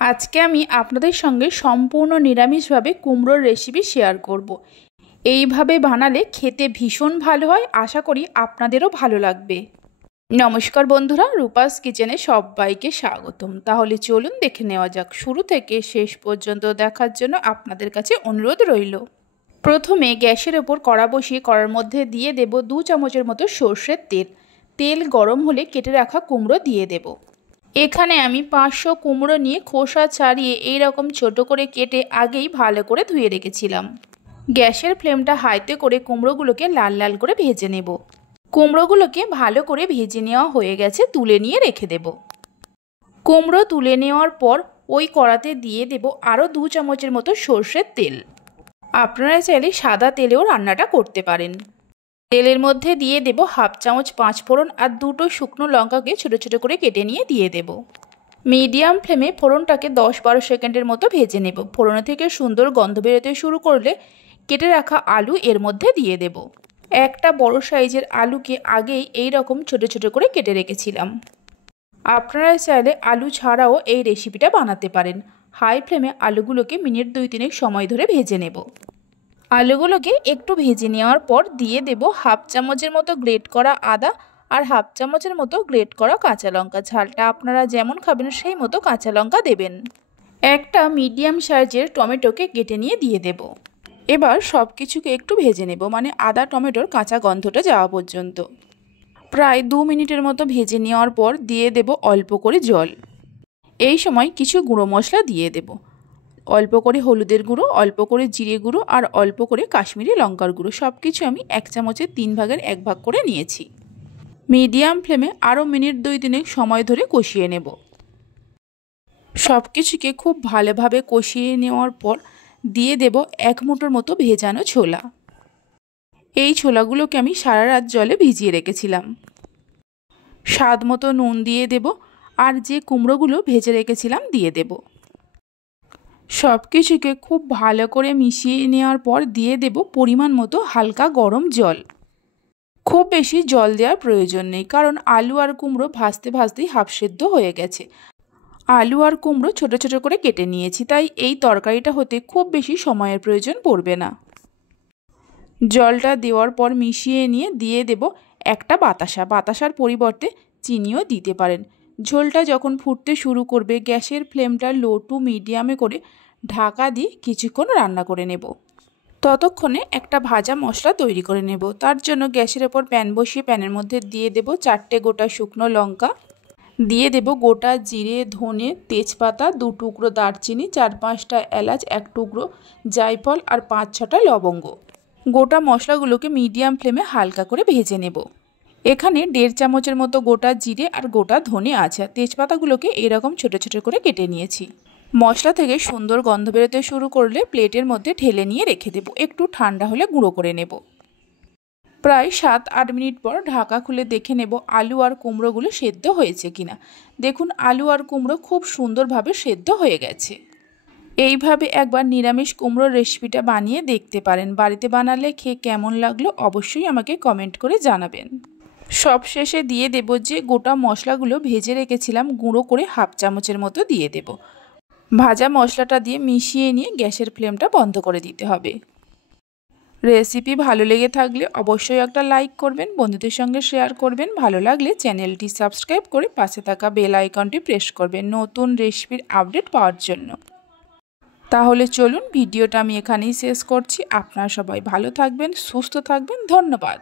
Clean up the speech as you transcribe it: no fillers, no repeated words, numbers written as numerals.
আজকে আমি আপনাদের সঙ্গে সম্পূর্ণ নিরামিষভাবে কুমড়োর রেসিপি শেয়ার করব। এইভাবে বানালে খেতে ভীষণ ভালো হয়, আশা করি আপনাদেরও ভালো লাগবে। নমস্কার বন্ধুরা, রূপাস কিচেনে সবাইকে স্বাগতম। তাহলে চলুন দেখে নেওয়া যাক। শুরু থেকে শেষ পর্যন্ত দেখার জন্য আপনাদের কাছে অনুরোধ রইল। প্রথমে গ্যাসের ওপর কড়া বসিয়ে কড়ার মধ্যে দিয়ে দেব 2 চামচের মতো সর্ষের তেল। তেল গরম হলে কেটে রাখা কুমড়ো দিয়ে দেব। এখানে আমি 500 কুমড়ো নিয়ে খোসা ছাড়িয়ে এই রকম ছোট করে কেটে আগেই ভালো করে ধুয়ে রেখেছিলাম। গ্যাসের ফ্লেমটা হাইতে করে কুমড়োগুলোকে লাল লাল করে ভেজে নেব। কুমড়োগুলোকে ভালো করে ভেজে নেওয়া হয়ে গেছে, তুলে নিয়ে রেখে দেব। কুমড়ো তুলে নেওয়ার পর ওই কড়াতে দিয়ে দেব আরও 2 চামচের মতো সর্ষের তেল। আপনারা চাইলে সাদা তেলেও রান্নাটা করতে পারেন। তেলের মধ্যে দিয়ে দেব 1/2 চামচ 5 ফোড়ন আর 2টো শুকনো লঙ্কাকে ছোট ছোট করে কেটে নিয়ে দিয়ে দেব। মিডিয়াম ফ্লেমে ফোড়নটাকে 10-12 সেকেন্ডের মতো ভেজে নেব। ফোড়ন থেকে সুন্দর গন্ধ বেরোতে শুরু করলে কেটে রাখা আলু এর মধ্যে দিয়ে দেব। একটা বড় সাইজের আলুকে আগেই এই রকম ছোট ছোট করে কেটে রেখেছিলাম। আপনারা চাইলে আলু ছাড়াও এই রেসিপিটা বানাতে পারেন। হাই ফ্লেমে আলুগুলোকে মিনিট 2-3 সময় ধরে ভেজে নেব। আলুগুলোকে একটু ভেজে নেওয়ার পর দিয়ে দেব 1/2 চামচের মতো গ্রেট করা আদা আর 1/2 চামচের মতো গ্রেট করা কাঁচা লঙ্কা। ঝালটা আপনারা যেমন খাবেন সেই মতো কাঁচা লঙ্কা দেবেন। একটা মিডিয়াম সাইজের টমেটোকে কেটে নিয়ে দিয়ে দেব। এবার সব কিছুকে একটু ভেজে নেব, মানে আদা টমেটোর কাঁচা গন্ধটা যাওয়া পর্যন্ত। প্রায় 2 মিনিটের মতো ভেজে নেওয়ার পর দিয়ে দেব অল্প করে জল। এই সময় কিছু গুঁড়ো মশলা দিয়ে দেব। অল্প করে হলুদের গুঁড়ো, অল্প করে জিরে গুঁড়ো আর অল্প করে কাশ্মীরি লঙ্কার গুঁড়ো। সব কিছু আমি 1 চামচের 3 ভাগের 1 ভাগ করে নিয়েছি। মিডিয়াম ফ্লেমে আরও মিনিট 2-3 সময় ধরে কষিয়ে নেব। সব কিছুকে খুব ভালোভাবে কষিয়ে নেওয়ার পর দিয়ে দেব 1 মুঠোর মতো ভেজানো ছোলা। এই ছোলাগুলোকে আমি সারা রাত জলে ভিজিয়ে রেখেছিলাম। স্বাদ মতো নুন দিয়ে দেব আর যে কুমড়োগুলো ভেজে রেখেছিলাম দিয়ে দেব। সব কিছুকে খুব ভালো করে মিশিয়ে নেওয়ার পর দিয়ে দেব পরিমাণ মতো হালকা গরম জল। খুব বেশি জল দেওয়ার প্রয়োজন নেই, কারণ আলু আর কুমড়ো ভাজতে ভাজতেই হাফ সেদ্ধ হয়ে গেছে। আলু আর কুমড়ো ছোট ছোট করে কেটে নিয়েছি, তাই এই তরকারিটা হতে খুব বেশি সময়ের প্রয়োজন পড়বে না। জলটা দেওয়ার পর মিশিয়ে নিয়ে দিয়ে দেব একটা বাতাসা। বাতাসার পরিবর্তে চিনিও দিতে পারেন। ঝোলটা যখন ফুটতে শুরু করবে গ্যাসের ফ্লেমটা লো টু মিডিয়ামে করে ঢাকা দিয়ে কিছুক্ষণ রান্না করে নেব। ততক্ষণে একটা ভাজা মশলা তৈরি করে নেব। তার জন্য গ্যাসের ওপর প্যান বসিয়ে প্যানের মধ্যে দিয়ে দেব 4টে গোটা শুকনো লঙ্কা, দিয়ে দেব গোটা জিরে, ধনে, তেজপাতা, 2 টুকরো দারচিনি, 4-5টা এলাচ, 1 টুকরো জায়ফল আর 5-6টা লবঙ্গ। গোটা মশলাগুলোকে মিডিয়াম ফ্লেমে হালকা করে ভেজে নেব। এখানে 1.5 চামচের মতো গোটা জিরে আর গোটা ধনে আছে। তেজপাতাগুলোকে এরকম ছোট ছোট করে কেটে নিয়েছি। মশলা থেকে সুন্দর গন্ধ বেরোতে শুরু করলে প্লেটের মধ্যে ঢেলে নিয়ে রেখে দেব। একটু ঠান্ডা হলে গুঁড়ো করে নেব। প্রায় 7-8 মিনিট পর ঢাকা খুলে দেখে নেব আলু আর কুমড়োগুলো সেদ্ধ হয়েছে কিনা। দেখুন আলু আর কুমড়ো খুব সুন্দরভাবে সেদ্ধ হয়ে গেছে। এইভাবে একবার নিরামিষ কুমড়োর রেসিপিটা বানিয়ে দেখতে পারেন। বাড়িতে বানালে খেয়ে কেমন লাগলো অবশ্যই আমাকে কমেন্ট করে জানাবেন। সব শেষে দিয়ে দেব যে গোটা মশলাগুলো ভেজে রেখেছিলাম গুঁড়ো করে 1/2 চামচের মতো দিয়ে দেব। ভাজা মশলাটা দিয়ে মিশিয়ে নিয়ে গ্যাসের ফ্লেমটা বন্ধ করে দিতে হবে। রেসিপি ভালো লেগে থাকলে অবশ্যই একটা লাইক করবেন, বন্ধুদের সঙ্গে শেয়ার করবেন। ভালো লাগলে চ্যানেলটি সাবস্ক্রাইব করে পাশে থাকা বেল আইকনটি প্রেস করবেন নতুন রেসিপির আপডেট পাওয়ার জন্য। তাহলে চলুন ভিডিওটা আমি এখানেই শেষ করছি। আপনারা সবাই ভালো থাকবেন, সুস্থ থাকবেন। ধন্যবাদ।